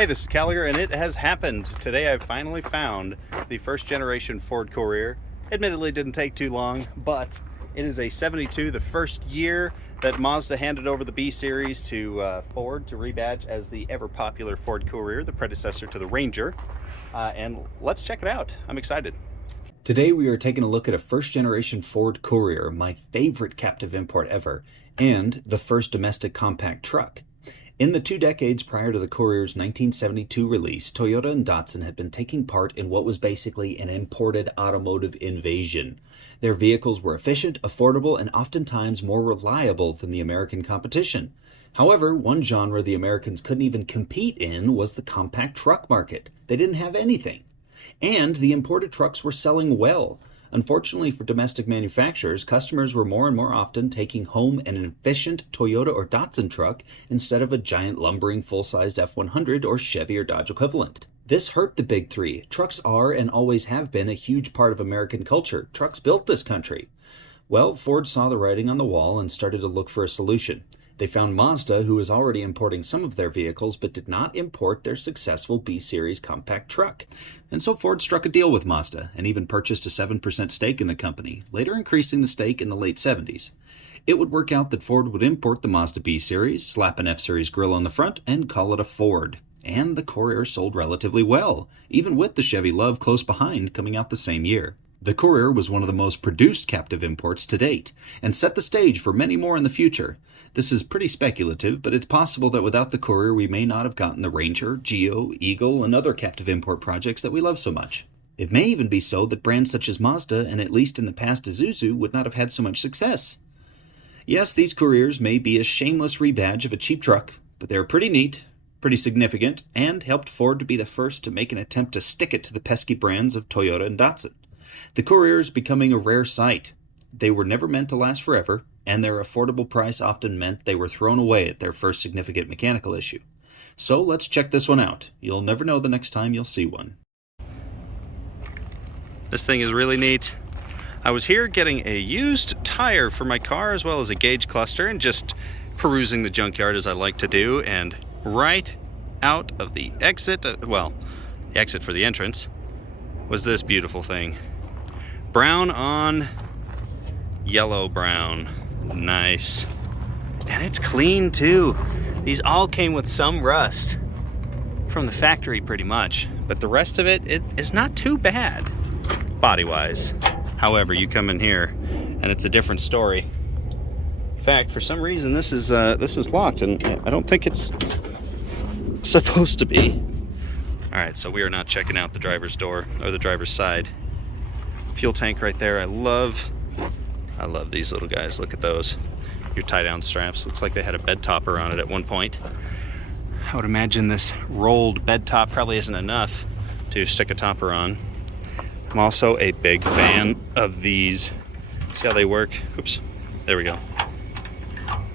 Hey, this is Gallagher, and it has happened. Today I've finally found the first generation Ford Courier. Admittedly, it didn't take too long, but it is a 72, the first year that Mazda handed over the B Series to Ford to rebadge as the ever-popular Ford Courier, the predecessor to the Ranger. And let's check it out. I'm excited. Today we are taking a look at a first-generation Ford Courier, my favorite captive import ever, and the first domestic compact truck. In the 2 decades prior to the Courier's 1972 release, Toyota and Datsun had been taking part in what was basically an imported automotive invasion. Their vehicles were efficient, affordable, and oftentimes more reliable than the American competition. However, one genre the Americans couldn't even compete in was the compact truck market. They didn't have anything. And the imported trucks were selling well. Unfortunately for domestic manufacturers, customers were more and more often taking home an efficient Toyota or Datsun truck instead of a giant lumbering full-sized F100 or Chevy or Dodge equivalent. This hurt the big three. Trucks are and always have been a huge part of American culture. Trucks built this country. Well, Ford saw the writing on the wall and started to look for a solution. They found Mazda, who was already importing some of their vehicles but did not import their successful B-Series compact truck. And so Ford struck a deal with Mazda and even purchased a 7% stake in the company, later increasing the stake in the late 70s. It would work out that Ford would import the Mazda B-Series, slap an F-Series grille on the front, and call it a Ford. And the Courier sold relatively well, even with the Chevy Love close behind coming out the same year. The Courier was one of the most produced captive imports to date, and set the stage for many more in the future. This is pretty speculative, but it's possible that without the Courier we may not have gotten the Ranger, Geo, Eagle, and other captive import projects that we love so much. It may even be so that brands such as Mazda, and at least in the past Isuzu, would not have had so much success. Yes, these Couriers may be a shameless rebadge of a cheap truck, but they're pretty neat, pretty significant, and helped Ford to be the first to make an attempt to stick it to the pesky brands of Toyota and Datsun. The Courier is becoming a rare sight. They were never meant to last forever, and their affordable price often meant they were thrown away at their first significant mechanical issue. So let's check this one out. You'll never know the next time you'll see one. This thing is really neat. I was here getting a used tire for my car as well as a gauge cluster and just perusing the junkyard as I like to do, and right out of the exit, the exit for the entrance, was this beautiful thing. Brown on yellow brown. Nice. And it's clean too. These all came with some rust from the factory pretty much, but the rest of it is not too bad body wise. However, you come in here and it's a different story. In fact, for some reason this is locked, and I don't think it's supposed to be. All right, so we are not checking out the driver's door or the driver's side. Fuel tank right there. I love these little guys. Look at those. Your tie-down straps. Looks like they had a bed topper on it at one point. I would imagine this rolled bed top probably isn't enough to stick a topper on. I'm also a big fan of these. See how they work? Oops. There we go.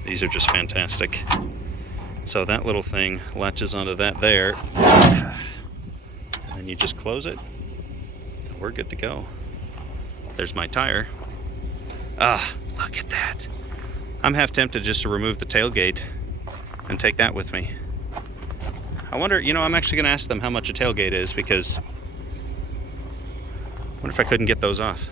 These are just fantastic. So that little thing latches onto that there. And you just close it. And we're good to go. There's my tire. Ah, look at that. I'm half tempted just to remove the tailgate and take that with me. I wonder, I'm actually going to ask them how much a tailgate is, because I wonder if I couldn't get those off.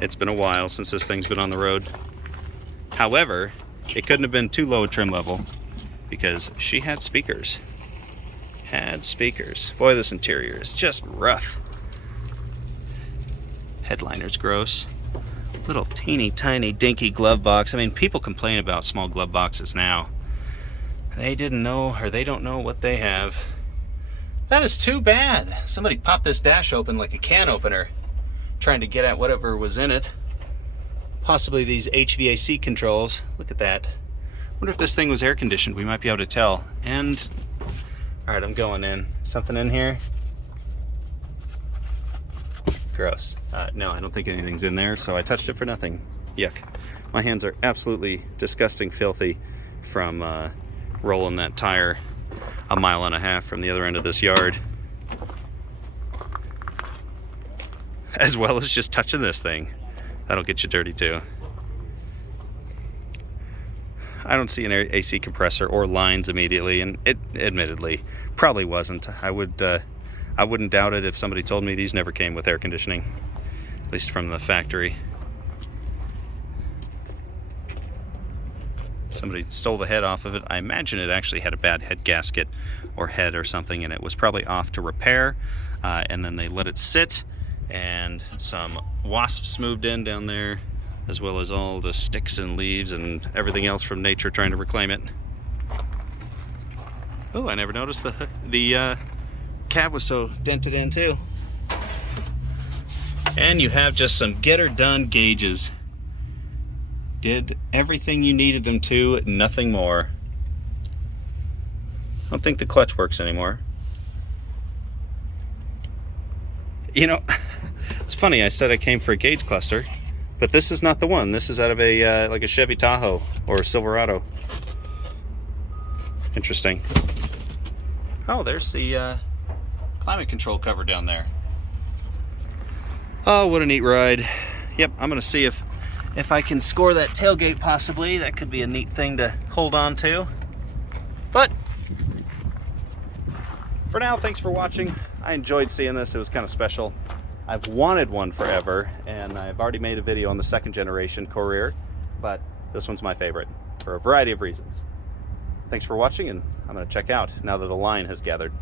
It's been a while since this thing's been on the road. However, it couldn't have been too low a trim level because she had speakers. Boy, this interior is just rough. Headliner's gross. Little teeny tiny dinky glove box. I mean, people complain about small glove boxes now. They didn't know, or they don't know what they have. That is too bad. Somebody popped this dash open like a can opener, trying to get at whatever was in it. Possibly these HVAC controls. Look at that. Wonder if this thing was air conditioned. We might be able to tell. And all right, I'm going in. Something in here? Gross. No, I don't think anything's in there, so I touched it for nothing. Yuck. My hands are absolutely disgusting filthy from rolling that tire 1.5 miles from the other end of this yard. As well as just touching this thing. That'll get you dirty too. I don't see an AC compressor or lines immediately, and it admittedly probably wasn't. I wouldn't doubt it if somebody told me these never came with air conditioning, at least from the factory. Somebody stole the head off of it. I imagine it actually had a bad head gasket or head or something, and it was probably off to repair, and then they let it sit, and some wasps moved in down there, as well as all the sticks and leaves and everything else from nature trying to reclaim it. Oh, I never noticed the cab was so dented in too. And you have just some get her done gauges. Did everything you needed them to, nothing more. I don't think the clutch works anymore. You know, it's funny, I said I came for a gauge cluster, but this is not the one. This is out of a like a Chevy Tahoe or a Silverado. Interesting. Oh, there's the climate control cover down there. Oh, what a neat ride. Yep, I'm gonna see if I can score that tailgate possibly. That could be a neat thing to hold on to. But for now, thanks for watching. I enjoyed seeing this. It was kind of special. I've wanted one forever, and I've already made a video on the second generation Courier, but this one's my favorite for a variety of reasons. Thanks for watching, and I'm going to check out now that a line has gathered.